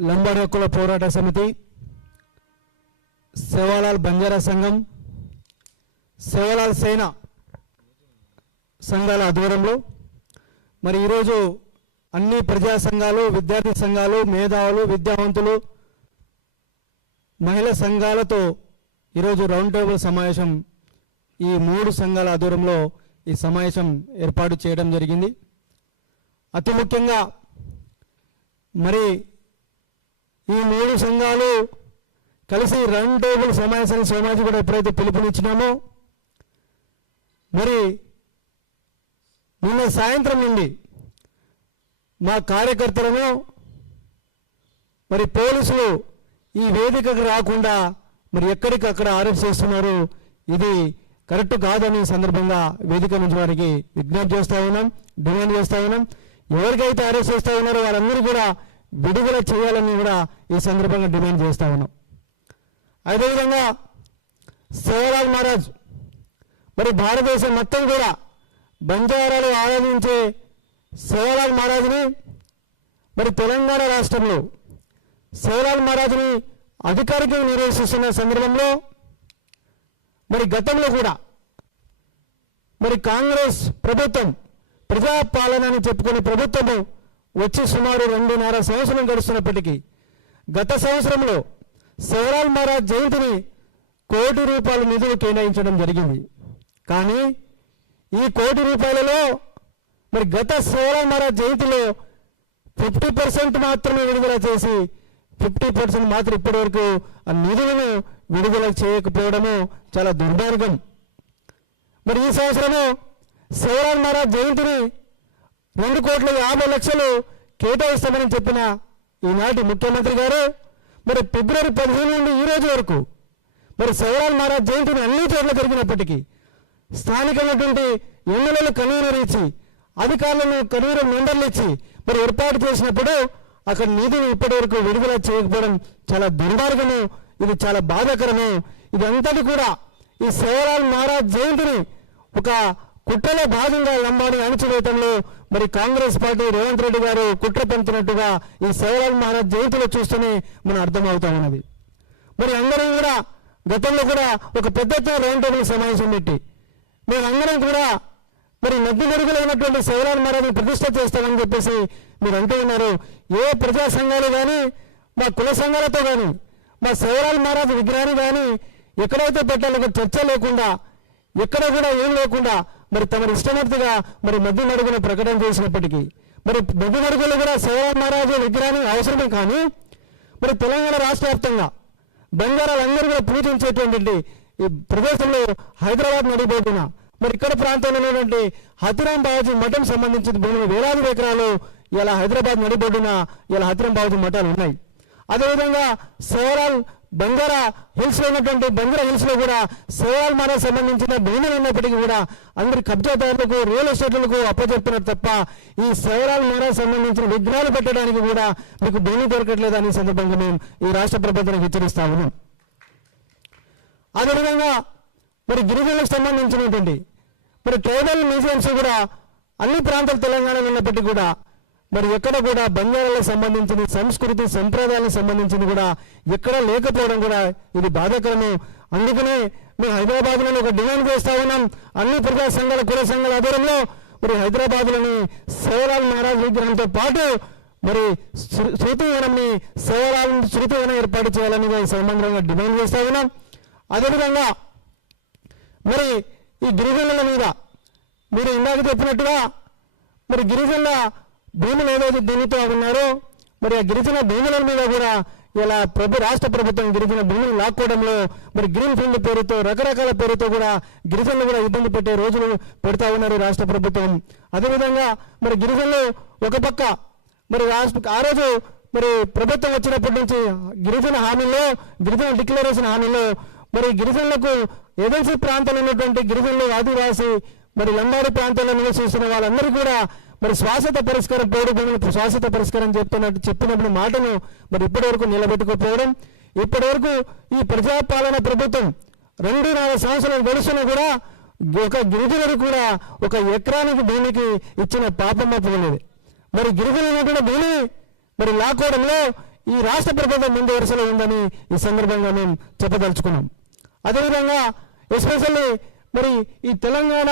లంబాడి హక్కుల పోరాట సమితి, సేవాలాల్ బంజారా సంఘం, సేవాలాల్ సేన సంఘాల ఆధ్వర్యంలో మరి ఈరోజు అన్ని ప్రజా సంఘాలు, విద్యార్థి సంఘాలు, మేధావులు, విద్యావంతులు, మహిళా సంఘాలతో ఈరోజు రౌండ్ టేబుల్ సమావేశం ఈ 3 సంఘాల ఆధ్వర్యంలో ఈ సమావేశం ఏర్పాటు చేయడం జరిగింది. అతి ముఖ్యంగా మరి ఈ 3 సంఘాలు కలిసి రౌండ్ టేబుల్ సమావేశాన్ని సోమాజీ కూడా ఎప్పుడైతే పిలుపునిచ్చినామో మరి నిన్న సాయంత్రం నుండి మా కార్యకర్తలను మరి పోలీసులు ఈ వేదికకు రాకుండా మరి ఎక్కడికక్కడ అరెస్ట్ చేస్తున్నారు. ఇది కరెక్ట్ కాదని సందర్భంగా వేదిక నుంచి వారికి విజ్ఞప్తి చేస్తూ ఉన్నాం, డిమాండ్ చేస్తూ ఉన్నాం. ఎవరికైతే అరెస్ట్ చేస్తూ ఉన్నారో వారందరూ కూడా విడుదల చేయాలని కూడా ఈ సందర్భంగా డిమాండ్ చేస్తూ ఉన్నాం. అదేవిధంగా సేవాలాల్ మహారాజ్ మరి భారతదేశం మొత్తం కూడా బంజారాలు ఆరాధించే సేవాలాల్ మహారాజ్ని మరి తెలంగాణ రాష్ట్రంలో సేవాలాల్ మహారాజ్ని అధికారికంగా నిర్వహిస్తున్న సందర్భంలో మరి గతంలో కూడా మరి కాంగ్రెస్ ప్రభుత్వం ప్రజాపాలన అని చెప్పుకునే ప్రభుత్వము వచ్చి సుమారు 2.5 సంవత్సరం గడుస్తున్నప్పటికీ గత సంవత్సరంలో సేవాలాల్ మహారాజ్ జయంతిని ₹1 కోటి నిధులు కేటాయించడం జరిగింది. కానీ ఈ ₹1 కోటి మరి గత సేవాలాల్ మహారాజ్ జయంతిలో 50% మాత్రమే విడుదల చేసి 50% మాత్రం ఇప్పటి వరకు ఆ నిధులను విడుదల చేయకపోవడము చాలా దుర్మార్గం. మరి ఈ సంవత్సరము సేవాలాల్ మహారాజ్ జయంతిని ₹2,50,00,000 కేటాయిస్తామని చెప్పిన ఈనాటి ముఖ్యమంత్రి గారు మరి ఫిబ్రవరి 15 నుండి ఈ రోజు వరకు మరి సేవాలాల్ మహారాజ్ జయంతిని అన్ని చోట్ల జరిగినప్పటికీ స్థానికమైనటువంటి ఎమ్మెల్యేలు కన్వీనర్ ఇచ్చి అధికారులను కన్వీనర్ మెంబర్లు ఇచ్చి మరి ఏర్పాటు చేసినప్పుడు అక్కడ నిధులు ఇప్పటి వరకు విడుదల చేయకపోవడం చాలా దుర్మార్గము. ఇది చాలా బాధాకరము. ఇదంతటి కూడా ఈ సేవాలాల్ మహారాజ్ జయంతిని ఒక కుట్రలో భాగంగా లంబాడి అణచివేయటంలో మరి కాంగ్రెస్ పార్టీ రేవంత్ రెడ్డి గారు కుట్ర పంపినట్టుగా ఈ సేవాలాల్ మహారాజ్ జయంతిలో చూస్తూనే మనం అర్థమవుతా ఉన్నది. మరి అందరం కూడా గతంలో కూడా ఒక పెద్ద రౌండ్ టేబుల్ సమావేశం పెట్టి మేమందరం కూడా మరి మధ్య మెరుగులైనటువంటి సేవాలాల్ మహారాజ్ని ప్రతిష్ట చేస్తామని చెప్పేసి మీరు అంటూ ఉన్నారు. ఏ ప్రజా సంఘాలు కానీ మా కుల సంఘాలతో కానీ మా సేవాలాల్ మహారాజ్ విగ్రహాన్ని కానీ ఎక్కడైతే పెట్టాలో చర్చ లేకుండా ఎక్కడ కూడా ఏం లేకుండా మరి తమ ఇష్టమూర్తిగా మరి మధ్య మరుగున ప్రకటన చేసినప్పటికీ మరి మధ్య మరుగులు కూడా సేవాలాల్ మహారాజ్ విగ్రహాన్ని అవసరమే. కానీ మరి తెలంగాణ రాష్ట్ర వ్యాప్తంగా బంజారాలందరూ కూడా పూజించేటువంటి ఈ ప్రదేశంలో హైదరాబాద్ నడిబోతున్న మరి ఇక్కడ ప్రాంతంలో ఉన్నటువంటి హతిరాం బావాజీ మఠం సంబంధించిన భూములు వేలాది ఎకరాలు ఇలా హైదరాబాద్ నడిబోతున్న ఇలా హతిరాం బావాజీ మఠాలు ఉన్నాయి. అదేవిధంగా సేవాలాల్ బంజారా హిల్స్ లో ఉన్నటువంటి బంజారా హిల్స్ లో కూడా సేవాలాల్ మహారాజ్ సంబంధించిన భూములు ఉన్నప్పటికీ కూడా అందరి కబ్జాదారులకు రియల్ ఎస్టేట్లకు అప్పచెప్తున్నారు తప్ప ఈ సేవాలాల్ మహారాజ్ సంబంధించిన విగ్రహాలు పెట్టడానికి కూడా మీకు భూమి దొరకట్లేదు అనే సందర్భంగా మేము ఈ రాష్ట్ర ప్రభుత్వానికి హెచ్చరిస్తా ఉన్నాం. అదేవిధంగా మరి గిరిజనులకు సంబంధించినటువంటి మరి ట్రైబల్ మ్యూజియంస్ కూడా అన్ని ప్రాంతాల తెలంగాణలో ఉన్నప్పటికీ కూడా మరి ఎక్కడ కూడా బంజారాలకు సంబంధించిన సంస్కృతి సంప్రదాయాలకు సంబంధించింది కూడా ఎక్కడ లేకపోవడం కూడా ఇది బాధాకరము. అందుకనే మేము హైదరాబాద్లోని ఒక డిమాండ్ చేస్తా ఉన్నాం. అన్ని ప్రజా సంఘాల కుల సంఘాల ఆధ్వర్యంలో మరి హైదరాబాద్లోని సేవాలాల్ మహారాజ్ విగ్రహంతో పాటు మరి శృతివనంని సేవాలాల్ శృతివనం ఏర్పాటు చేయాలని ఈ సంబంధంగా డిమాండ్ చేస్తా ఉన్నాం. అదేవిధంగా మరి ఈ గిరిజనుల మీద మీరు ఇందాక చెప్పినట్టుగా మరి గిరిజనుల భూములు ఏదైతే దీనితో ఉన్నారో మరి ఆ గిరిజన భూముల మీద కూడా ఇలా రాష్ట్ర ప్రభుత్వం గిరిజన భూములు లాక్కోవడంలో మరి గ్రీన్ ఫీల్డ్ పేరుతో రకరకాల పేరుతో కూడా గిరిజనులు కూడా ఇబ్బంది పెట్టే రోజులు పెడతా ఉన్నారు రాష్ట్ర ప్రభుత్వం. అదేవిధంగా మరి గిరిజనులు ఒక పక్క మరి ఆ రోజు మరి ప్రభుత్వం వచ్చినప్పటి నుంచి గిరిజన హామీలో గిరిజన డిక్లరేషన్ హామీలో మరి గిరిజనులకు ఏజెన్సీ ప్రాంతంలో ఉన్నటువంటి గిరిజనులు ఆదివాసి మరి లంబాడి ప్రాంతాల్లో నివసిస్తున్న వాళ్ళందరూ కూడా మరి శాశ్వత పరిష్కారం పోడు భూములు శాశ్వత పరిష్కారం చెప్పినప్పుడు మాటను మరి ఇప్పటి వరకు నిలబెట్టుకోకపోవడం, ఇప్పటి వరకు ఈ ప్రజాపాలన ప్రభుత్వం 2.5 సంవత్సరాలు గడుస్తున్నా కూడా ఒక గిరిజనుడు కూడా 1 ఎకరానికి భూమికి ఇచ్చిన పాపమ్మ పోలేదు. మరి గిరిజనులు భూమిని మరి లాక్కోవడంలో ఈ రాష్ట్ర ప్రభుత్వం ముందు వరుసలో ఉందని ఈ సందర్భంగా మేము చెప్పదలుచుకున్నాం. అదేవిధంగా ఎస్పెషల్లీ మరి ఈ తెలంగాణ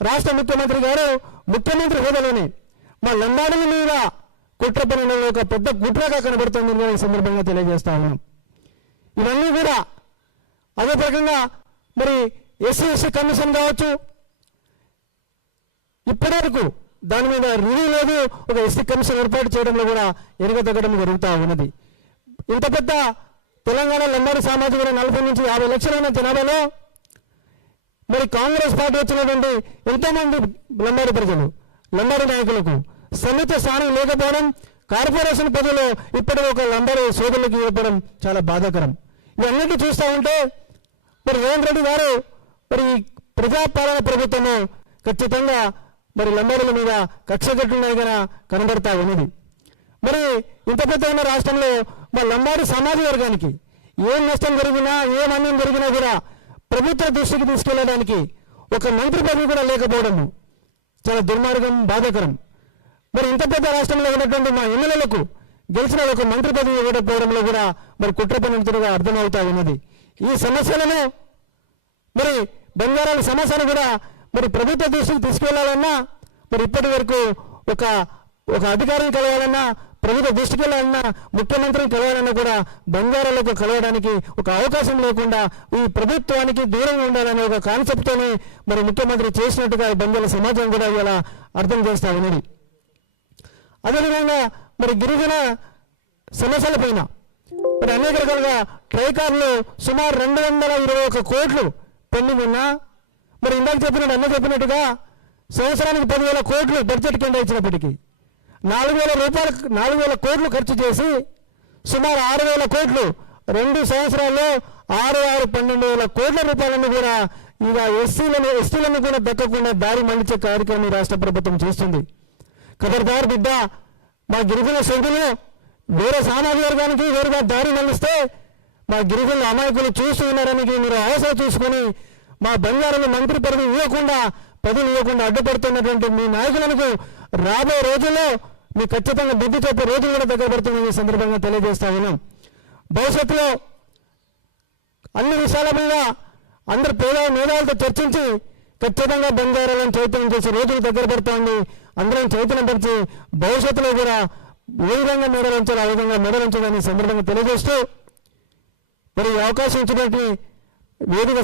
రాష్ట్ర ముఖ్యమంత్రి గారు ముఖ్యమంత్రి హోదాలోనే మా లంబాడుల మీద కుట్ర పనులలో ఒక పెద్ద కుట్రగా కనబడుతుందని ఈ సందర్భంగా తెలియజేస్తా ఉన్నాం. ఇవన్నీ కూడా అదే రకంగా మరి ఎస్సీ కమిషన్ కావచ్చు, ఇప్పటివరకు దాని మీద రివ్యూ లేదు. ఒక ఎస్సీ కమిషన్ ఏర్పాటు చేయడంలో కూడా ఎరగతగ్గడం జరుగుతూ ఉన్నది. ఇంత పెద్ద తెలంగాణ లంబాడి సామాజిక 40 నుంచి 50 లక్షలైన జనాభాలో మరి కాంగ్రెస్ పార్టీ వచ్చినటువంటి ఎంతోమంది లంబాడి ప్రజలు, లంబాడి నాయకులకు సమిత స్థానం లేకపోవడం, కార్పొరేషన్ పదవిలో ఇప్పటి ఒక లంబాడి సోదరులకు ఇవ్వడం చాలా బాధాకరం. ఇవన్నిటి చూస్తూ ఉంటే మరి రేవంత్ రెడ్డి గారు మరి ప్రజాపాలన ప్రభుత్వము ఖచ్చితంగా మరి లంబాడుల మీద కక్ష కట్టున్నాయిగా కనబడతా ఉన్నది. మరి ఇంత పెద్ద ఉన్న రాష్ట్రంలో మా లంబాడి సమాజ వర్గానికి ఏం నష్టం జరిగినా, ఏం అన్యం జరిగినా కూడా ప్రభుత్వ దృష్టికి తీసుకెళ్లడానికి ఒక మంత్రి పదవి కూడా లేకపోవడము చాలా దుర్మార్గం, బాధాకరం. మరి ఇంత పెద్ద రాష్ట్రంలో ఉన్నటువంటి మా ఎమ్మెల్యేలకు గెలిచిన ఒక మంత్రి పదవి ఇవ్వకపోవడంలో కూడా మరి కుట్ర పనితులుగా అర్థమవుతా ఉన్నది. ఈ సమస్యలను మరి బంగారాల సమస్యను కూడా మరి ప్రభుత్వ దృష్టికి తీసుకెళ్లాలన్నా, మరి ఇప్పటి వరకు ఒక అధికారిని కలవాలన్నా, ప్రభుత్వ దృష్టికి వెళ్ళాలన్నా, ముఖ్యమంత్రిని కలవాలన్నా కూడా బంగారాలకు కలవడానికి ఒక అవకాశం లేకుండా ఈ ప్రభుత్వానికి దూరంగా ఉండాలనే ఒక కాన్సెప్ట్తోనే మరి ముఖ్యమంత్రి చేసినట్టుగా బంగాళ సమాజం కూడా ఇలా అర్థం చేస్తా ఉన్నది. అదేవిధంగా మరి గిరిజన సమస్యల పైన మరి అనేక రకాలుగా ట్రైకార్లు సుమారు 221 కోట్లు పెండింగ్ ఉన్నా, మరి ఇందాక చెప్పినట్టుగా సంవత్సరానికి 10,000 కోట్లు బడ్జెట్ కేటాయించినప్పటికీ 4,000 కోట్లు ఖర్చు చేసి సుమారు 6,000 కోట్లు 2 సంవత్సరాల్లో 12,000 కోట్ల రూపాయలను కూడా ఇక ఎస్టీలను కూడా దక్కకుండా దారి మళ్లించే కార్యక్రమం రాష్ట్ర ప్రభుత్వం చేస్తుంది. ఖబర్దార్ బిడ్డ, మా గిరిజన సోదరులు వేరే సామాజిక వర్గానికి వేరుగా దారి మళ్లిస్తే మా గిరిజనుల అమాయకులు చూస్తూ ఉన్నారని మీరు అవసరం చూసుకొని మా బంగారులు మంత్రి పదవి ఇవ్వకుండా అడ్డుపడుతున్నటువంటి మీ నాయకులకు రాబోయే రోజుల్లో మీ ఖచ్చితంగా బుద్ధి చెప్పే రోజులు కూడా దగ్గర పడుతుందని సందర్భంగా తెలియజేస్తా ఉన్నాం. భవిష్యత్తులో అన్ని విషయాల మీద అందరు మేధావులతో చర్చించి ఖచ్చితంగా బంగారాలను చైతన్యం చేసే రోజులు దగ్గర పడుతోంది. అందరం చైతన్యపరిచి భవిష్యత్తులో కూడా ఏ విధంగా మెడలించాలో ఆ విధంగా మెడలించాలని సందర్భంగా తెలియజేస్తూ మరి అవకాశం ఇచ్చినట్టు వేదిక